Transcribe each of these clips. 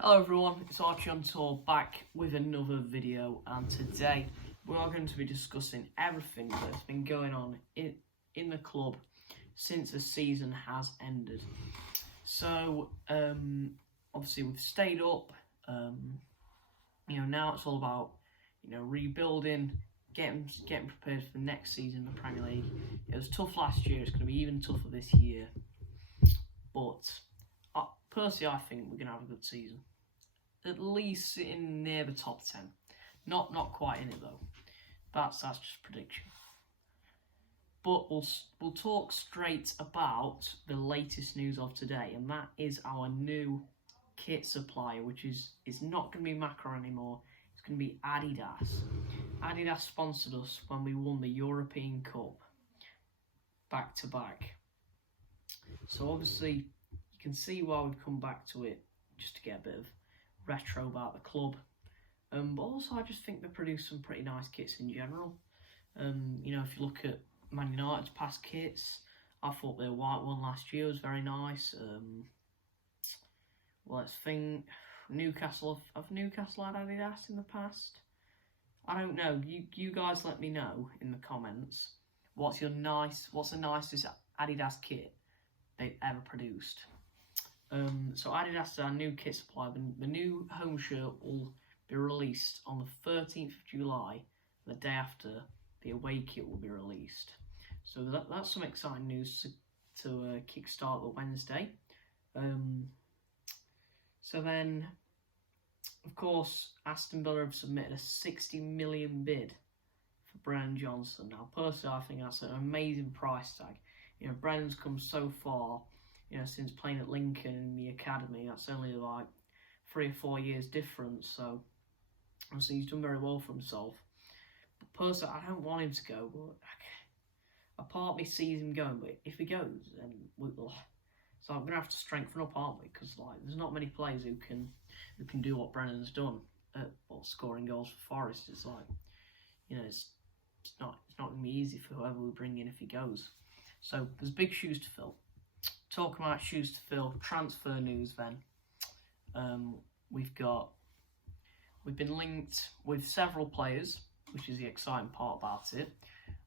Hello everyone, it's Archie on Tour back with another video, and today we are going to be discussing everything that's been going on in the club since the season has ended. So obviously we've stayed up, now it's all about rebuilding, getting prepared for the next season in the Premier League. It was tough last year, it's going to be even tougher this year, but personally, I think we're going to have a good season. At least sitting near the top 10. Not quite in it though. That's just prediction. But we'll talk straight about the latest news of today, and that is our new kit supplier, which is not going to be Macro anymore. It's going to be Adidas. Adidas sponsored us when we won the European Cup back to back. So obviously, you can see why we've come back to it, just to get a bit of retro about the club. But also I just think they produce some pretty nice kits in general. If you look at Man United's past kits, I thought their white one last year was very nice. Let's think, Newcastle had Adidas in the past? I don't know, you guys let me know in the comments. What's the nicest Adidas kit they've ever produced? So Adidas is our new kit supplier. The new home shirt will be released on the 13th of July, the day after the away kit will be released. So that's some exciting news to kickstart the Wednesday. So then, of course, Aston Villa have submitted a 60 million bid for Brennan Johnson. Now, personally, I think that's an amazing price tag. Brennan's come so far. Since playing at Lincoln in the academy, that's only like 3 or 4 years difference. So obviously he's done very well for himself. But personally, I don't want him to go. But a part of me sees him going. But if he goes, then we'll. So I'm gonna have to strengthen up, aren't we? Because there's not many players who can do what Brennan's done at scoring goals for Forest. It's it's not gonna be easy for whoever we bring in if he goes. So there's big shoes to fill. Talking about shoes to fill, transfer news then. We've been linked with several players, which is the exciting part about it.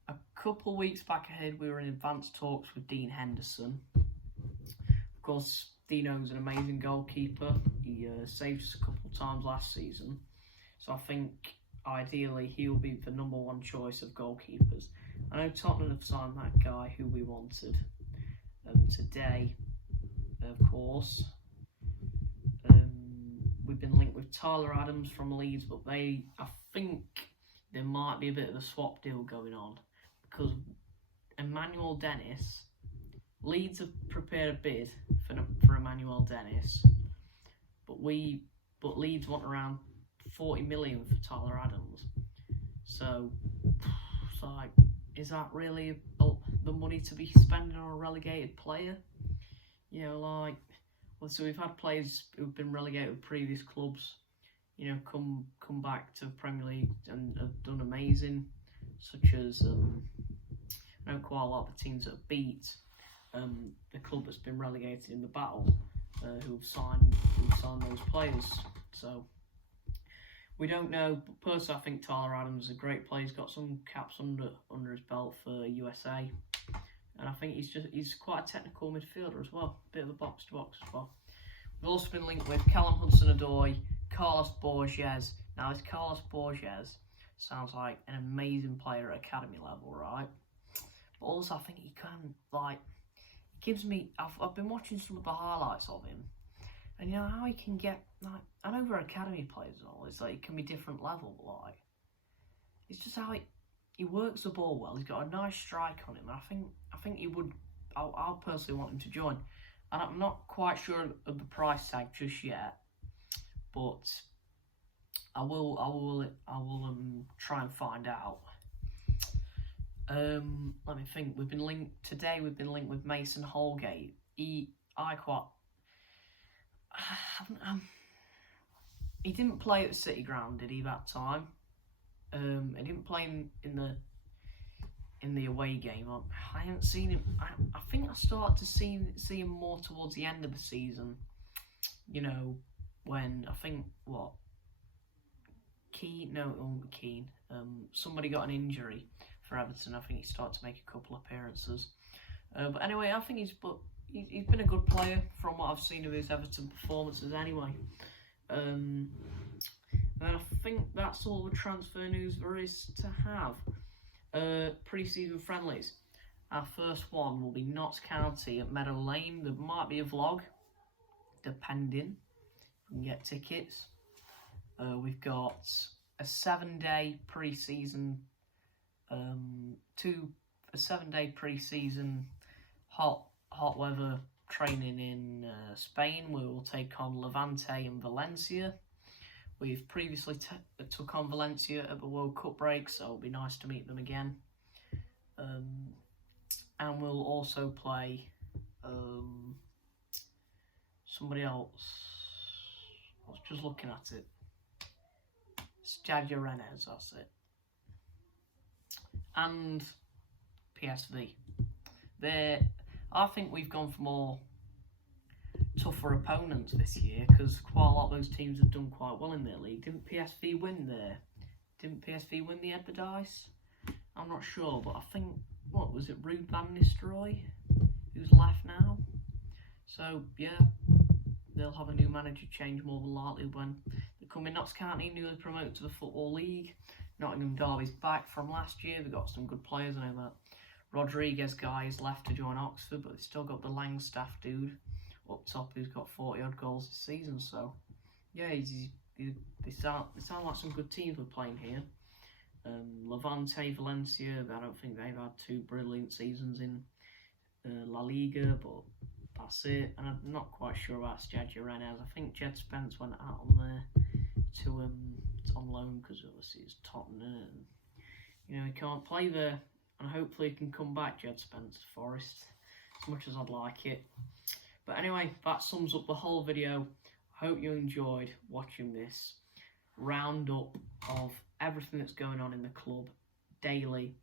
A couple weeks back ahead, we were in advanced talks with Dean Henderson. Of course, Dino's an amazing goalkeeper. He saved us a couple of times last season. So I think ideally he'll be the number one choice of goalkeepers. I know Tottenham have signed that guy who we wanted. Today, of course, we've been linked with Tyler Adams from Leeds, but I think there might be a bit of a swap deal going on, because Emmanuel Dennis, Leeds have prepared a bid for Emmanuel Dennis, but Leeds want around 40 million for Tyler Adams. So it's like, is that really the money to be spending on a relegated player? So we've had players who've been relegated with previous clubs, come back to the Premier League and have done amazing, such as I know quite a lot of the teams that have beat the club that's been relegated in the battle, who've signed those players. So we don't know, but personally I think Tyler Adams is a great player. He's got some caps under his belt for USA, and I think he's quite a technical midfielder as well, bit of a box to box as well. We've also been linked with Callum Hudson-Odoi, Carlos Borges. Now this Carlos Borges sounds like an amazing player at academy level, right? But also I think he can, gives me, I've been watching some of the highlights of him, and how he can get, I know for academy players and all, it's like it can be different level, but it's just how he works the ball well. He's got a nice strike on him, and I think he would, I'll personally want him to join. And I'm not quite sure of the price tag just yet, but I will try and find out. Let me think. We've been linked with Mason Holgate. He didn't play at the City Ground, did he, that time? He didn't play in the away game. I haven't seen him. I think I started to see him more towards the end of the season. when I think somebody got an injury for Everton. I think he started to make a couple appearances. But anyway, I think he's been a good player from what I've seen of his Everton performances anyway. And I think that's all the transfer news there is to have. Pre-season friendlies. Our first one will be Notts County at Meadow Lane. There might be a vlog, depending. You can get tickets. We've got a 7-day pre-season, a 7-day pre-season hot weather training in Spain. We will take on Levante and Valencia. We've previously took on Valencia at the World Cup break, so it'll be nice to meet them again. And we'll also play somebody else. I was just looking at it. Stadio Rennes, that's it. And PSV. I think we've gone for more tougher opponents this year because quite a lot of those teams have done quite well in their league. Didn't PSV win there? Didn't PSV win the Adidas? I'm not sure, but I think, what was it, Ruud van Nistelrooy, who's left now? So, yeah, they'll have a new manager change more than likely when they come in. Notts County, newly promoted to the Football League. Nottingham Derby's back from last year. They've got some good players, I know that. Rodriguez guy is left to join Oxford, but they've still got the Langstaff dude up top who's got 40-odd goals this season. So, yeah, they sound like some good teams we're playing here. Levante, Valencia, I don't think they've had two brilliant seasons in La Liga, but that's it. And I'm not quite sure about Stadio Rennes. I think Jed Spence went out on there to on loan because obviously it's Tottenham and he can't play there. And hopefully he can come back, Jed Spence, Forest, as much as I'd like it. But anyway, that sums up the whole video. I hope you enjoyed watching this roundup of everything that's going on in the club daily.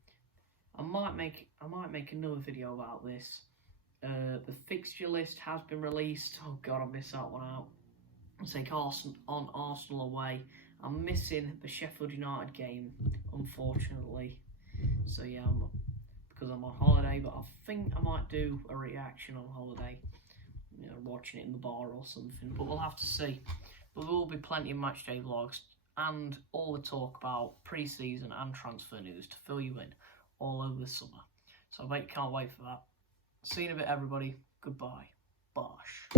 I might make another video about this. The fixture list has been released. Oh God, I missed that one out. I'll take Arsenal away. I'm missing the Sheffield United game, unfortunately. So yeah, because I'm on holiday, but I think I might do a reaction on holiday. Watching it in the bar or something. But we'll have to see. But there will be plenty of matchday vlogs and all the talk about pre-season and transfer news to fill you in all over the summer. So I can't wait for that. See you in a bit, everybody. Goodbye. Bosh.